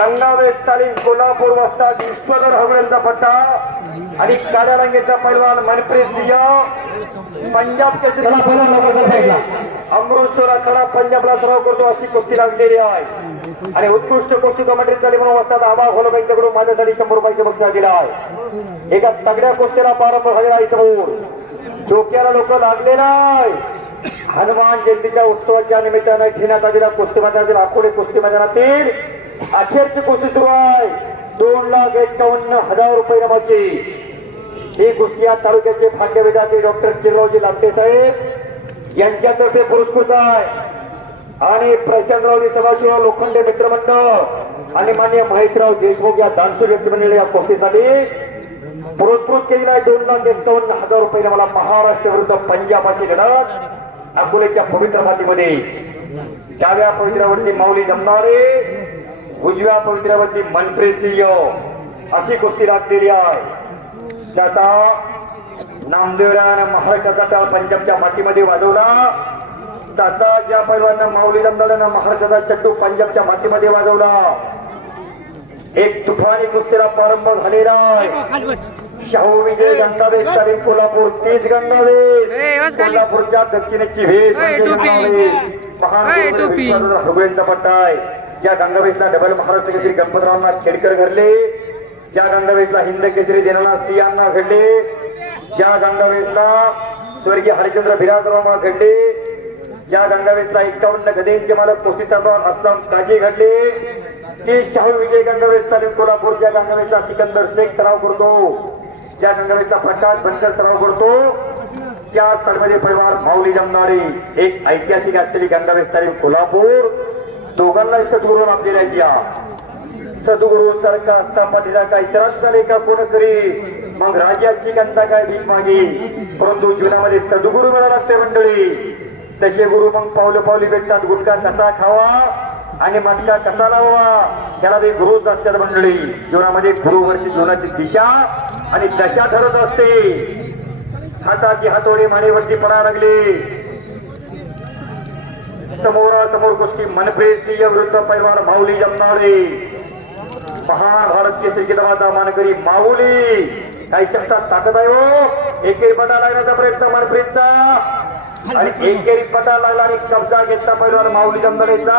गंगावेश तालीम कोल्हापूर वाजता ईश्वर हवळेंचा पट्टा आणि काळ्या रंगाचा पैलवान मनप्रीत सिंह पंजाब केसरी अमृतसर आखाडा पंजाबला सराव करतो अशी कुस्ती लागलेली आहे आणि उत्कृष्ट कुस्ती कमेंट्री चाली म्हणून वाजता आबा होलबाईंच्याकडून माझ्यासाठी 100 रुपयाचे बक्षीस दिला आहे। एका तगड्या कुस्तीला प्रारंभ झालेला आहे समोर डोक्याला लोक लागले नाही। हनुमान जयंतीच्या उत्सवाच्या निमित्तानं घेण्यात आलेल्या कुस्ती मैदानातील आखोडे कुस्ती मैदानातील अखेरची कुस्ती सुरू आहे। 2,51,000 रुपये नामाची ही कुस्ती या तालुक्याचे भाग्यविधाते डॉक्टर चिररावजी लामटे साहेब यांच्यातर्फे पुरस्कृत आहे आणि प्रशांतरावजी सभाशिव लोखंडे मित्रमंडळ आणि माननीय महेशराव देशमुख या दानशूर व्यक्तिमंडळ या कुस्तीसाठी पुरस्कृत केलेला आहे। 2,51,000 रुपये मला महाराष्ट्र विरुद्ध पंजाब अशी लढत अकोल्याच्या पवित्र मातीमध्ये डाव्या पवित्र्यावरती माऊली जमणारे उजव्या पवित्र्यावरती मनप्रीत सिंह अशी कुस्ती लागलेली आहे। त्याचा नामदेवरान महाराष्ट्राचा टाळ पंजाबच्या मातीमध्ये वाजवला तसा ज्या पैलवानानं माऊली जमणाऱ्यानं महाराष्ट्राचा शट्टू पंजाबच्या मातीमध्ये वाजवला। एक तुफानी कुस्तीला प्रारंभ झालेला आहे। शाहू विजय गंगावेश तालीम कोल्हापूर 30 गंगावेश कोल्हापूरच्या दक्षिणेची भेट महान हरगुळेंचा पट्टा आहे। ज्या गंगावेशला डबल महाराष्ट्र केसरी गणपतरावांना खेडकर घडले, ज्या गंगावेशला हिंद केसरी देणारा सियांना घडले, ज्या गंगावेशला स्वर्गीय हरिश्चंद्र बिराजरावांना घडले, ज्या गंगावेशला 51 गदेंचे मालक कुस्ती चालवान असलम काजी घडले, ती शाहू विजय गंगावेश तालीम कोल्हापूर ज्या गंगावेशला सिकंदर शेख सराव करतो, ज्या गंगावेशला प्रकाश बनकर सराव करतो त्या स्थळमध्ये पैलवान माऊली जमणारी एक ऐतिहासिक असलेली गंगावेश तालीम कोल्हापूर दोघांना सद्गुरू आपल्याला द्या। सद्गुरू सारखा असता पाठीला काय त्रास झाले का कोण करी मग राजाची कंता काय भीक मागी, परंतु जीवनामध्ये सद्गुरू मिळाला लागते मंडळी। तसे गुरु मग पावलं पावली भेटतात। गुटखा कसा खावा आणि मटका कसा लावा त्याला बी गुरुच असतात मंडळी। जीवनामध्ये गुरुवरती जीवनाची दिशा आणि दशा ठरत असते। हाताची हातोडी मानेवरती पडा लागली। समोरासमोर कुस्ती मनप्रीत सिंह विरुद्ध पैलवान माऊली जमणारे महान भारत केसरी किताबाचा मानकरी माऊली काही शब्दात ताकद आहे हो। एकेरी पटा लागण्याचा प्रयत्न मनप्रीतचा आणि एकेरी पटा लागला आणि कब्जा घेतला पैलवान माऊली जमणारेचा।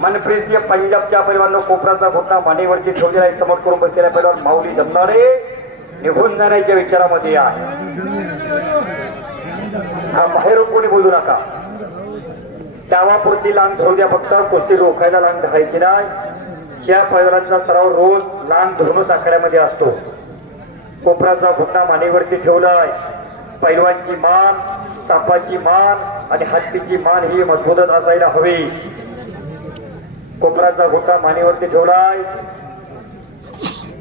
मनप्रीत सिंह पंजाबच्या पैलवान कोपराचा घोटणा मानेवरती ठेवलेला आहे। समोर करून बसलेला पैलवान माऊली जमणारे निघून जाण्याच्या विचारामध्ये आहे। हा बाहेरून कोणी बोलू नका। डावापुरती लांब धरू द्या फक्त, कुस्ती रोखायला लांब धरायची नाही। ह्या पैलवानांचा सराव रोज लांब धरूनच आखाड्यामध्ये असतो। कोपराचा घोटणा मानेवरती ठेवलाय। पैलवानची मान, सापाची मान आणि हत्तीची मान ही मजबूतच असायला हवी। कोपराचा घोटणा मानेवरती ठेवलाय।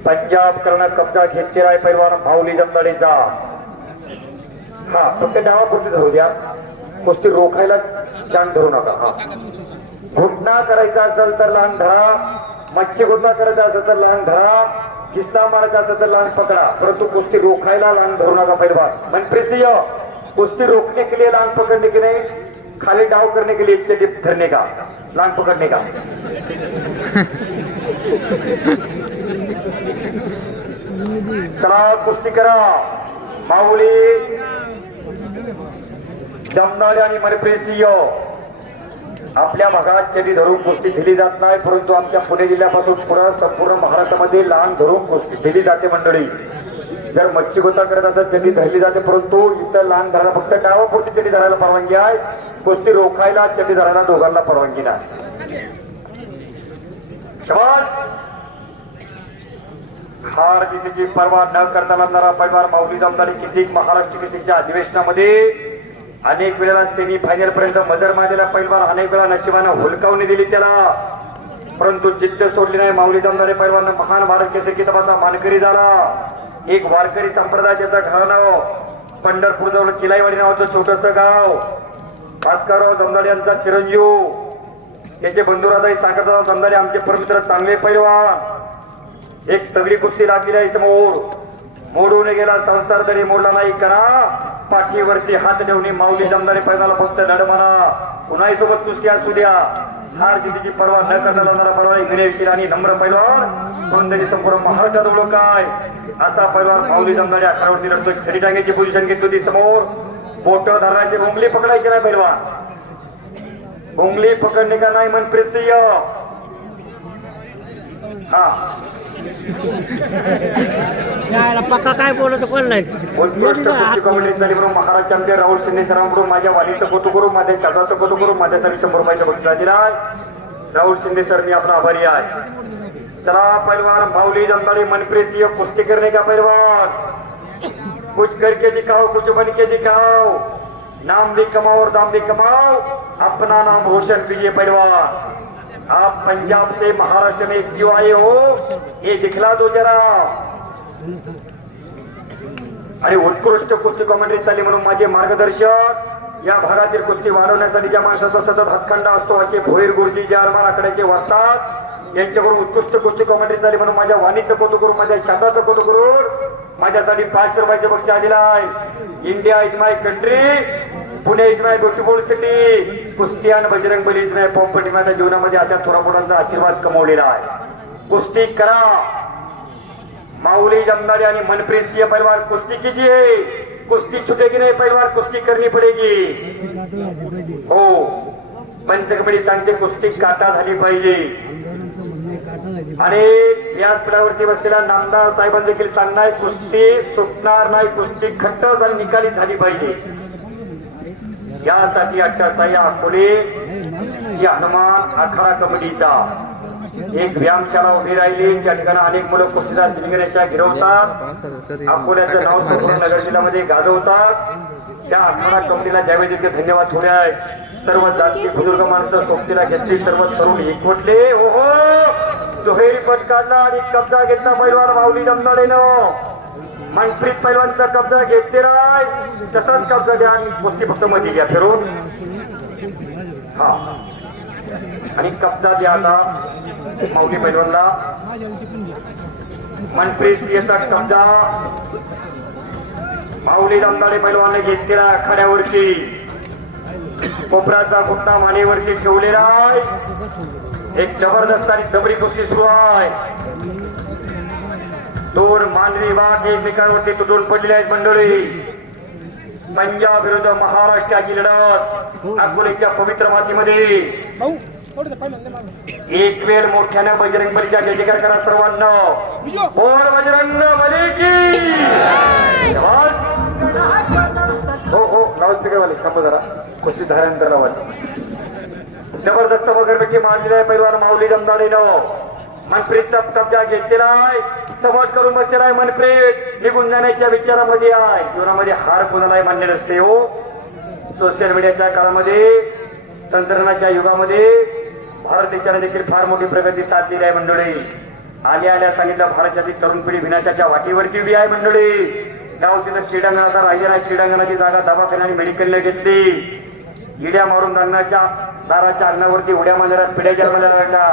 पंजाब करणं कब्जा घेतलेला आहे पैलवान माऊली जमणारेचा। हा फक्त डावापुरती धरू द्या, कुस्ती रोखायला लांब धरू नका। हा घोटणा करायचा असेल तर लांब धरा, मच्छी घोटणा करायचा असेल तर लांब धरा, किस्सा मारायचा असेल तर लांब पकडा, परंतु कुस्ती रोखायला लांब धरू नका पैलवान। मनप्रीत सिंह कुश्ती रोकने के लिए लांग पकड़ने के लिए, खाली डाव करने के लिए इच्छे डिप धरने का, लांग पकड़ने का। चला कुस्ती करा। माऊली जमणारे आणि मनप्रीत सिंह आपल्या भागात चेडी धरून कुस्ती दिली जात नाही, परंतु आमच्या पुणे जिल्ह्यापासून पुढे संपूर्ण महाराष्ट्रामध्ये लांग धरून कुस्ती दिली जाते मंडळी। जर मच्छी गोता करत असत चेडी धरली जाते, परंतु इथं लांग धरायला फक्त डावापुरती चेडी धरायला परवानगी आहे, कुस्ती रोखायला चेडी धरायला दोघांना परवानगी नाही। शाबास। हार जितीची पर्वा न करता लढणारा पैलवान माऊली जमणारी किती महाराष्ट्र केसरीच्या अधिवेशनामध्ये अनेक वेळेला सेमी फायनल पर्यंत मदर मारलेला पैलवान, अनेक वेळा नशिबानं हुलकावणी दिली त्याला, परंतु जिद्द सोडली नाही। माऊली जमणारे पैलवान महान भारत केसरी किताबाचा मानकरी झाला। एक वारकरी संप्रदाय त्याचा घराणं, पंढरपूर जवळ चिलाईवाडी नावाचं छोटस गाव, भास्करराव जमदाडे यांचा चिरंजीव, त्याचे बंधुराजाई साखरदादा जमदाडे आमचे परमित्र चांगले पैलवान। एक तगडी कुस्ती लागली आहे समोर, मोडून गेला संसार तरी मोडला नाही करा, पाठीवरती हात ठेवून माऊली जमणारे पैलवानाला फक्त लढ म्हणा, कुणाही सोबत कुस्ती असू द्या, हार जितीची पर्वा न करता लावणारा पर्वा विनयशील आणि नम्र पैलवान म्हणून त्यांनी संपूर्ण महाराष्ट्रात ओळख आहे असा पैलवान माऊली जमणाऱ्या आखाड्यावरती लढतोय. छडी टांग्याची पोझिशन घेतली होती समोर. बोट धरण्याची उंगली पकडायची नाही पैलवान. उंगली पकडणे का नाही मनप्रीत सिंह. हा पक्का काय बोलत कोण नाही. उत्कृष्ट कुस्ती कॉमेडी झाली म्हणून महाराज चॅम्पियन राहुल शिंदे सरांकडून माझ्या वाणीचं कौतुक करू, माझ्या शब्दाचं कौतुक करू, माझ्यासाठी 100 रुपयाचं बक्षीस दिला. राहुल शिंदे सर मी आपला आभारी आहे. चला पहलवान माऊली जमताड़ी मनप्रीत सिंह कुश्ती करने का पहलवान. कुछ करके दिखाओ, कुछ बन के दिखाओ. नाम भी कमाओ और दाम भी कमाओ. अपना नाम रोशन कीजिए पहलवान. आप पंजाब से महाराष्ट्र में क्यों आए हो ये दिखला दो जरा. आणि उत्कृष्ट कुस्ती कॉमेंट्री झाली म्हणून माझे मार्गदर्शक या भागातील कुस्ती वाढवण्यासाठी ज्या माणसाचा सतत हातखंडा असतो असे भोईर गुरुजी जे अरमान आकड्याचे वाचतात यांच्याकडून उत्कृष्ट कुस्ती कॉमेंट्री झाली म्हणून माझ्या वाणीचं कौतुक करून, माझ्या शब्दाचं कौतुक करून माझ्यासाठी 500 रुपयाचे बक्षीस आलेलं आहे. India is my country, Pune is my beautiful city. कुस्ती आणि Bajrang Bali is my property. माझ्या जीवनामध्ये अशा थोरापोटांचा आशीर्वाद कमवलेला आहे. कुस्ती करा. माऊली जमनाड़ी आणि मनप्रीत सिंह पहलवान कुस्ती कीजिए. कुस्ती छूटेगी नहीं पहलवान, कुस्ती करनी पड़ेगी. हो पंच कमिटी सांगते कुस्ती काटा झाली पाहिजे. आणि व्यासपीठावरती बसलेला नामदार साहेबांनी देखील सांगणार कुस्ती सुटणार नाही, कुस्ती खट्ट आणि निकाली झाली पाहिजे. यासाठी अट्टासाई अकोले जी हनुमान आखाडा कमिटीचा एक व्यायामशाळा उभी राहिली. त्या ठिकाणी अनेक मुलं कुस्तीदार दिनगणेशा गिरवतात, अकोल्याचं नाव संपूर्ण नगर जिल्ह्यामध्ये गाजवतात. त्या आखाडा कमिटीला ज्यावेळी तिथे धन्यवाद थोडे आहे. सर्व जाती बुजुर्ग माणसं सोबतीला घेतली, सर्व तरुण एकवटले. ओहो दुहेरी पट काढला आणि कब्जा घेतला पैलवान माऊली जमनाडेनं. मनप्रीत पैलवानचा कब्जा घेतलेला आहे, तसाच कब्जा द्या आणि कुस्ती फक्त मध्ये घ्या फिरून. हा आणि कब्जा द्या आता माऊली पैलवानला. मनप्रीत सिंहचा कब्जा माऊली जमनाडे पैलवानने घेतलेला आखाड्यावरती. कोपऱ्याचा घुटणा मानेवरती ठेवलेला आहे. एक जबरदस्त आणि दबरी कुस्ती सुरू आहे. दोन मानवी वाघ एकमेकांवरती तुटून पडलेले आहेत मंडळी. पंजाब विरुद्ध महाराष्ट्राची लढत अकोल्याच्या पवित्र मातीमध्ये. एक वेळ मोठ्यानं बजरंग बलीचा जयजयकार करा सर्वांना. बोल बजरंग बली की. हो हो लाऊडस्पीकर वाले थांब जरा, कुस्ती झाल्यानंतर लावायची. जबरदस्त वगैरे मारलेला आहे पैलवान माऊली जमनाडेनं. मनप्रीतचा कब्जा घेतलेला आहे, सवाट करून बसलेला आहे. मनप्रीत निघून जाण्याच्या विचारामध्ये आहे. जीवनामध्ये हार कोणालाही मान्य नसते हो. सोशल मीडियाच्या काळामध्ये, तंत्रज्ञानाच्या युगामध्ये भारत देशाने देखील फार मोठी प्रगती साधलेली आहे मंडळी. आल्या आल्या सांगितलं भारताची तरुण पिढी विनाशाच्या वाटेवरती उभी आहे मंडळी. गाव तिथं क्रीडांगणाचा राहिलेला क्रीडांगणाची जागा दवाखान्याने मेडिकलने घेतली. इड्या मारून दांगणाच्या दाराच्या अंगणावरती उड्या मारणाऱ्या पिढ्या जन्माला लागला.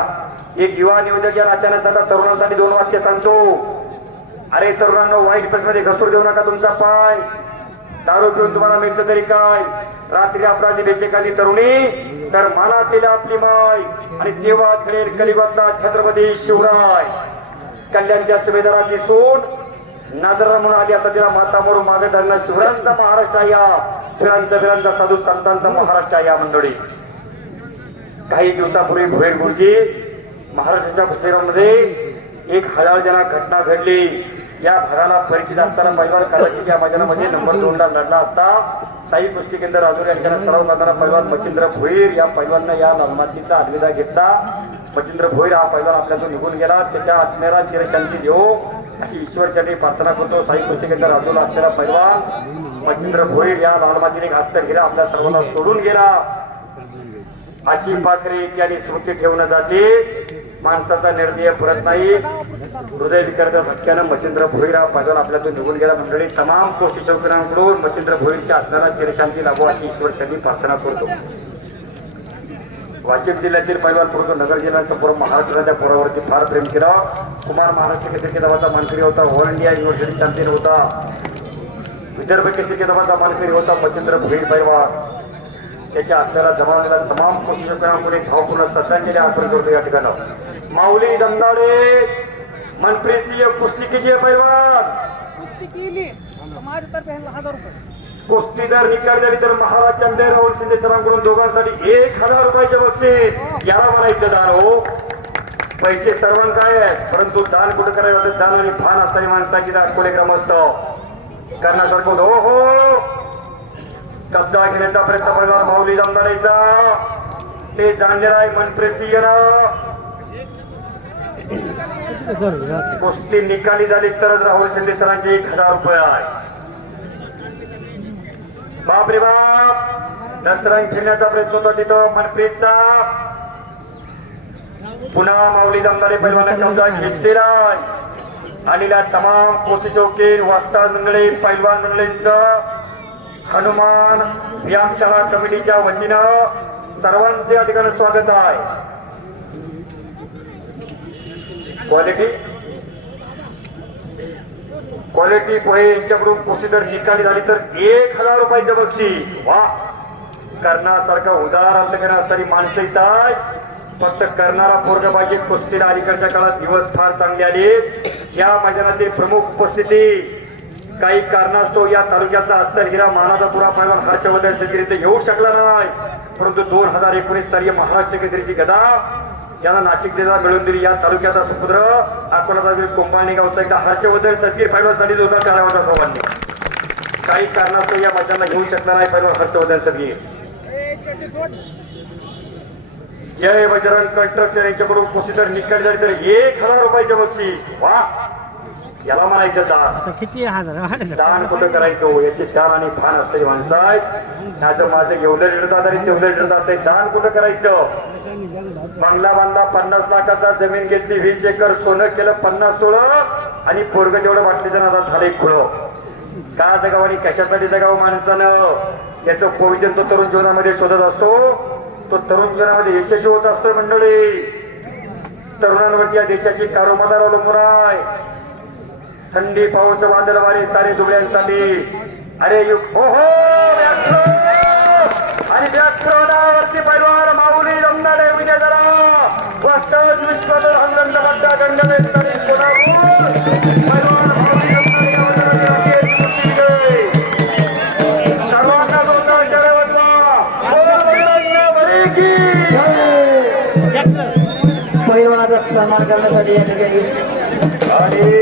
एक युवा नियोजक या नात्याने सध्या तरुणांसाठी 2 वाक्य सांगतो. अरे तरुणांनो, वाईट प्रश्नामध्ये घसरू देऊ नका तुमचा पाय. दारू पिऊन तुम्हाला मिळतं तरी काय. रात्री अपराधी बेचेखाली तरुणी तर मानातील आपली माय. आणि तेव्हा खेळेल कलियुगातला छत्रपती शिवराय. कल्याणच्या सुभेदाराची सूट नाजरा म्हणून आली आता तिला माता म्हणून मागे धरला. शिवरायांचा महाराष्ट्र या शिवरायांचा वीरांचा साधू संतांचा महाराष्ट्र या मंडळी. काही दिवसापूर्वी भोईर गुरुजी महाराष्ट्राच्या कुस्तीमध्ये एक हजारजनक घटना घडली. या भागाला परिचित असताना पैलवान कदाचित या मैदानामध्ये नंबर 2 ला लढला असता. साई कुस्ती केंद्र राजूर यांच्या सराव करणारा पैलवान मच्छिंद्र भोईर या पैलवाननं या लालमातीचा अलविदा घेतला. मच्छिंद्र भोईर हा पैलवान आपल्यातून निघून गेला. त्याच्या आत्म्याला चिरशांती देऊ अशी ईश्वरचरणी प्रार्थना करतो. साई कुस्ती केंद्र राजूरला असलेला पैलवान मच्छिंद्र भोईर या लालमातीने घासकर गेला, आपल्या सर्वांना सोडून गेला. अशी पाखरे इत्यादी स्मृती ठेवणं जाते. माणसाचा निर्णय फुरत नाही. हृदय विकाराच्या झटक्यानं मच्छिंद्र भोईर हा पैलवान आपल्यातून निघून गेला मंडळी. तमाम गोष्टी शौकीनांकडून मच्छिंद्र भोईरच्या आत्म्याला चिरशांती लाभो अशी ईश्वरचरणी प्रार्थना करतो. वाशिम जिल्ह्यातील पैलवान परंतु नगर जिल्ह्यात संपूर्ण महाराष्ट्राच्या पोरावरती फार प्रेम केला. कुमार महाराष्ट्र केसरी केदाराचा मानकरी होता. ऑल इंडिया युनिव्हर्सिटी चॅम्पियन होता. विदर्भ केसरी केदाराचा मानकरी होता मच्छिंद्र भोईर पैलवान. त्याच्या आपल्याला जमावलेल्या तमाम कुस्तीप्रेमींपुढे भावपूर्ण श्रद्धांजली अर्पण करतो या ठिकाणी। माऊली दमदाडे मनप्रेसीय कुस्तीकीचे पैलवान कुस्ती केली तर माझ्यातर्फे ह्यांना 1000 रुपये कुस्ती जर निकाल झाली तर महाराज चंदे राहुल शिंदे सरांकडून दोघांसाठी 1000 रुपयाचे बक्षीस। याला म्हणायचं दान हो, पैसे सर्वांना काय आहेत, परंतु दान कुठं करायचं दान आणि भान असताना माणसाची दान कोणी क्रमस्त करण्यासारखं हो हो कब्जा घेण्याचा प्रयत्न करणार माऊली दमदारेचा ते जाणलेला आहे मनप्रेसीय कुस्ती निकाली झाली तरच राहुल शिंदे सरांचे 1000 रुपये आहे। बाप रे बाप दसरा खेळण्याचा प्रयत्न होता तिथं मनप्रीतचा, पुन्हा माऊली दमदारे पैलवानाचा कब्जा घेतलेला आलेल्या तमाम कोची चौकीर वास्ता मंडळी पैलवान मंडळींचं हनुमान व्यायामशाळा कमिटीच्या वतीनं सर्वांचे या ठिकाणी स्वागत आहे। क्वालिटी पोहे यांच्याकडून कुस्ती जर निकाली झाली तर 1000 रुपयाचं बक्षीस। वा करण्यासारखा उदार अंतकरण असणारी माणसं येतात, फक्त करणारा पोरगा पाहिजे। कुस्तीला अलीकडच्या काळात दिवस फार चांगले आले। या मैदानातील प्रमुख उपस्थिती काही कारणास्तव या तालुक्याचा अस्तर मानाचा पुरा पैलवान हर्षवर्धन शेतकरी येऊ शकला नाही, परंतु 2019 स्तरीय महाराष्ट्र केसरीची गदा ज्यांना नाशिक जिल्हा मिळवून दिली या तालुक्याचा सुपुत्र अकोला कोंबाणी गावचा एकदा हर्षवर्धन शेतकरी पैलवानसाठी होता त्याला होता सर्वांनी। काही कारणास्तव या मैदानाला घेऊ शकला नाही पैलवान हर्षवर्धन शेतकरी। जय बजरंग कंस्ट्रक्शन यांच्याकडून कुस्ती जर निकाल झाली तर 1000 रुपयाचे बक्षीस। वा याला म्हणायचं दान, किती 1000 दान कुठं करायचं याचे दान आणि भान असते माणसं आहेत, नाहीतर माझं एवढं लिडतात आणि तेवढं लिडतात, दान कुठं करायचं। बंगला बांधला 50 लाखाचा, जमीन घेतली 20 एकर, सोनं केलं 50 तोळं आणि पोरग जेवढं वाटले नादात झाले खुळं। का जगावं आणि कशासाठी जगावं माणसानं याचं भविष्य तो तरुण जीवनामध्ये शोधत असतो, तो तरुण जीवनामध्ये यशस्वी होत असतो। मंडळी तरुणांवरती या देशाची कारोबार अवलंबून आहे। थंडी पाऊस वादळ वारे सारे दुबळ्यांसाठी अरे युग हो हो आणि व्याख्यानावरती पैलवान माऊली दमदारे विजय जरा वास्तव विश्वाचा हंगंत गड्डा गंडवेस्तरी कोल्हापूर पैलवान माऊली दमदारे सर्वांना दोन पैलवानाचा सन्मान करण्यासाठी या ठिकाणी आणि